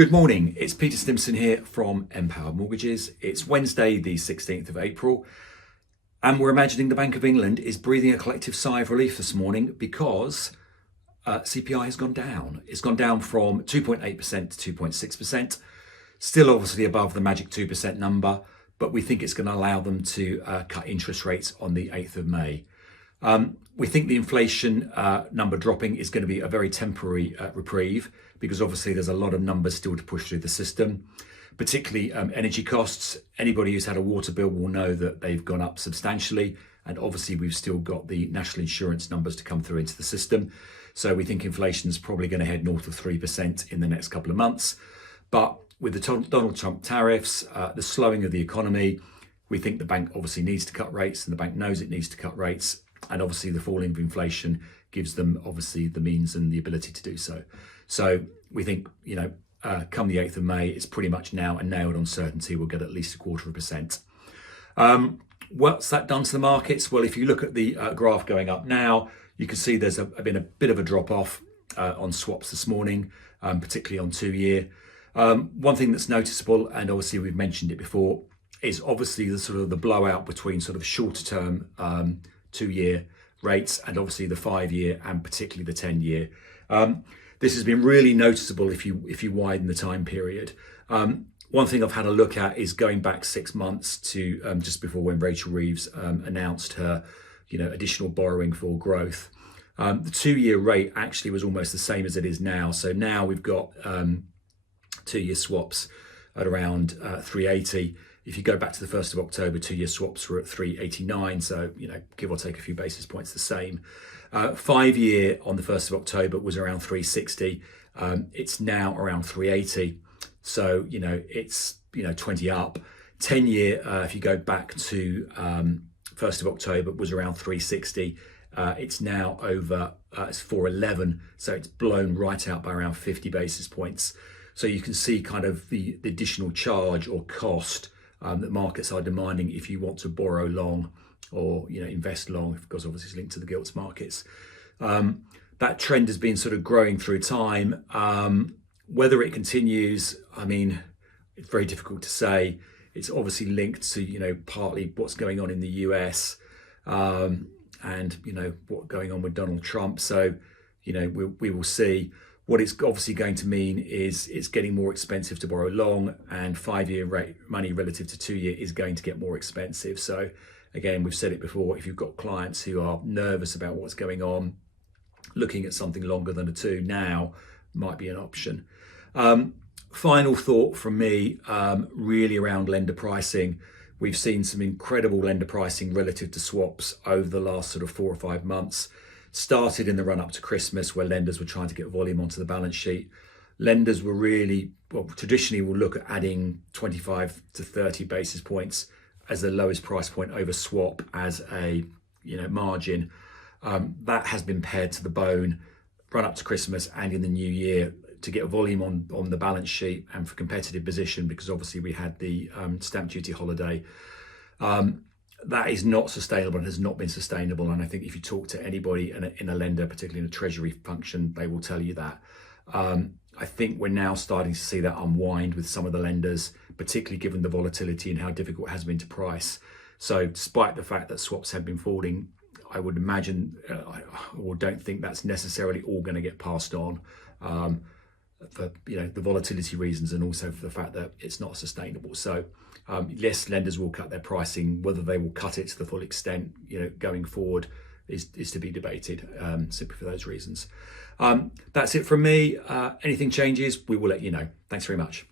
Good morning, it's Peter Stimson here from Empower Mortgages. It's Wednesday the 16th of April and we're imagining the Bank of England is breathing a collective sigh of relief this morning because CPI has gone down. It's gone down from 2.8% to 2.6%, still obviously above the magic 2% number, but we think it's going to allow them to cut interest rates on the 8th of May. We think the inflation number dropping is going to be a very temporary reprieve because obviously there's a lot of numbers still to push through the system, particularly energy costs. Anybody who's had a water bill will know that they've gone up substantially, and obviously we've still got the national insurance numbers to come through into the system. So we think inflation is probably going to head north of 3% in the next couple of months. But with the Donald Trump tariffs, the slowing of the economy, we think the bank obviously needs to cut rates, and the bank knows it needs to cut rates. And obviously the falling of inflation gives them obviously the means and the ability to do so. So we think, come the 8th of May, it's pretty much now a nailed on certainty we'll get at least 0.25%. What's that done to the markets? Well, if you look at the graph going up now, you can see there's been a bit of a drop off on swaps this morning, particularly on 2-year. One thing that's noticeable, and obviously we've mentioned it before, is obviously the sort of the blowout between sort of shorter term 2-year rates and obviously the 5-year and particularly the 10-year. This has been really noticeable if you widen the time period. One thing I've had a look at is going back 6 months to just before when Rachel Reeves announced her additional borrowing for growth. The 2-year rate actually was almost the same as it is now. So now we've got 2-year swaps at around 380. If you go back to the 1st of October, 2-year swaps were at 389. So, give or take a few basis points the same. 5-year on the 1st of October was around 360. It's now around 380. So, it's, 20 up. 10-year, if you go back to 1st of October, was around 360. It's now over, it's 411. So it's blown right out by around 50 basis points. So you can see kind of the additional charge or cost that markets are demanding if you want to borrow long or invest long, because obviously it's linked to the gilts markets. That trend has been sort of growing through time. Whether it continues, it's very difficult to say. It's obviously linked to partly what's going on in the US and what's going on with Donald Trump. So we will see. What it's obviously going to mean is it's getting more expensive to borrow long, and 5-year rate money relative to 2-year is going to get more expensive. So again, we've said it before, if you've got clients who are nervous about what's going on, looking at something longer than a 2 now might be an option. Final thought from me, really around lender pricing. We've seen some incredible lender pricing relative to swaps over the last sort of 4 or 5 months. Started in the run up to Christmas, where lenders were trying to get volume onto the balance sheet. Lenders were traditionally will look at adding 25 to 30 basis points as the lowest price point over swap as a margin. That has been pared to the bone run up to Christmas and in the new year to get volume on the balance sheet and for competitive position, because obviously we had the stamp duty holiday. That is not sustainable and has not been sustainable. And I think if you talk to anybody in a lender, particularly in a treasury function, they will tell you that. I think we're now starting to see that unwind with some of the lenders, particularly given the volatility and how difficult it has been to price. So despite the fact that swaps have been falling, I would imagine or don't think that's necessarily all going to get passed on for the volatility reasons, and also for the fact that it's not sustainable. So yes, lenders will cut their pricing. Whether they will cut it to the full extent going forward is to be debated, simply for those reasons. That's it from me. Anything changes, we will let you know. Thanks very much.